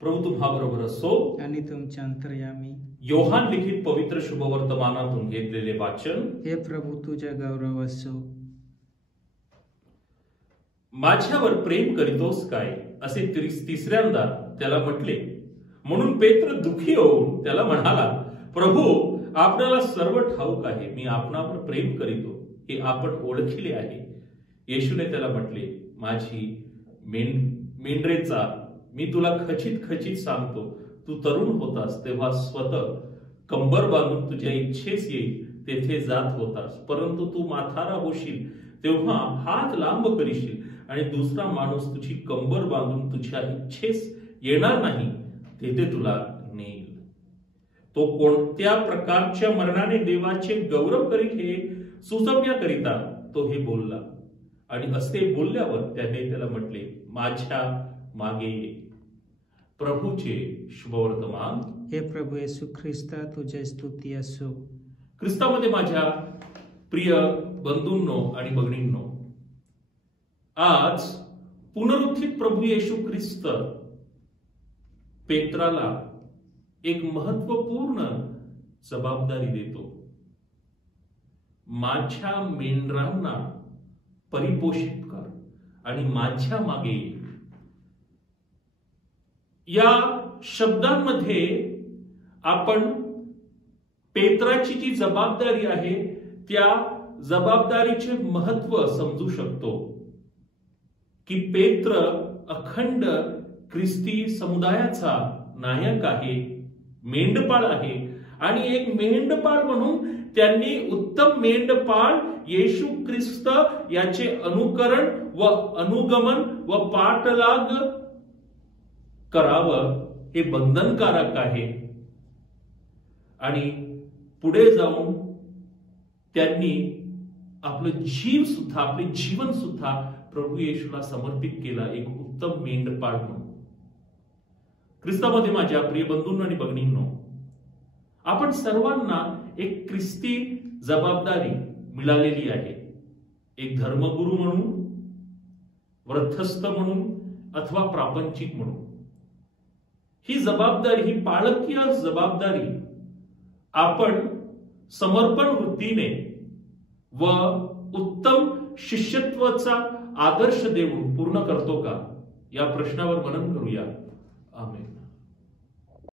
प्रभू तुम्हाबरोबर असो आणि तुमच्या अंतर्यामी. योहान लिखित पवित्र शुभवर्तमानातून घेतलेले वाचन. हे प्रभू तुझ्या गौरव असो. माझ्यावर प्रेम करीतोस काय असे तिसऱ्यांदा त्याला म्हटले. म्हणून पेत्र दुःखी होऊन त्याला म्हणाला, प्रभू आपल्याला सर्व ठाऊक आहे, मी आपणावर प्रेम करीतो हे आपण ओळखले आहे. येशूने त्याला म्हटले, माझी मेंढरेचा मी तुला खचित खचित सांगतो, तू तरुण होतास तेव्हा स्वतः कंबर बांधून तुझ्या इच्छेस येईल तेथे जात होतास, परंतु तू म्हातारा होशील तेव्हा हात लांब करशील आणि दुसरा माणूस तुझी कंबर बांधून तुझ्या इच्छेस येणार नाही तेथे तुला नेईल. तो कोणत्या प्रकारच्या मरणाने देवाचे गौरव करीत हे सुचवण्याकरिता तो हे बोलला. आणि असे बोलल्यावर त्याने त्याला म्हटले, माझ्या मागे ये. प्रभूचे शुभवर्तमान. हे प्रभू येशू ख्रिस्ता तुझे स्तुती असो. ख्रिस्तामध्ये माझ्या प्रिय बंधूंनो आणि भगिनींनो, आज पुनरुत्थित प्रभू येशू ख्रिस्त पेत्राला एक महत्वपूर्ण जबाबदारी देतो. माझ्या मेंढरांना परिपोषित कर आणि माझ्या मागे ये. या शब्दांमध्ये आपण पेत्राची जी जबाबदारी आहे त्या जबाबदारीचे महत्व समजू शकतो की पेत्र अखंड ख्रिस्ती समुदायाचा नायक आहे, मेंढपाळ आहे. आणि एक मेंढपाळ म्हणून त्यांनी उत्तम मेंढपाळ येशू ख्रिस्त याचे अनुकरण व अनुगमन व पाठलाग करावं हे बंधनकारक आहे. आणि पुढे जाऊन त्यांनी आपलं जीवन सुद्धा प्रभू येशूला समर्पित केला, एक उत्तम मेंढपाळ म्हणून. ख्रिस्तामध्ये माझ्या प्रिय बंधूंनो आणि भगिनींनो, आपण सर्वांना एक ख्रिस्ती जबाबदारी मिळालेली आहे. एक धर्मगुरू म्हणून, वृद्धस्थ म्हणून अथवा प्रापंचिक म्हणून. ही जबाबदारी, ही पालकीय जबाबदारी आपण समर्पण वृत्तीने व उत्तम शिष्यत्वाचा आदर्श देऊन पूर्ण करतो का, या प्रश्नावर मनन करूया. आमेन.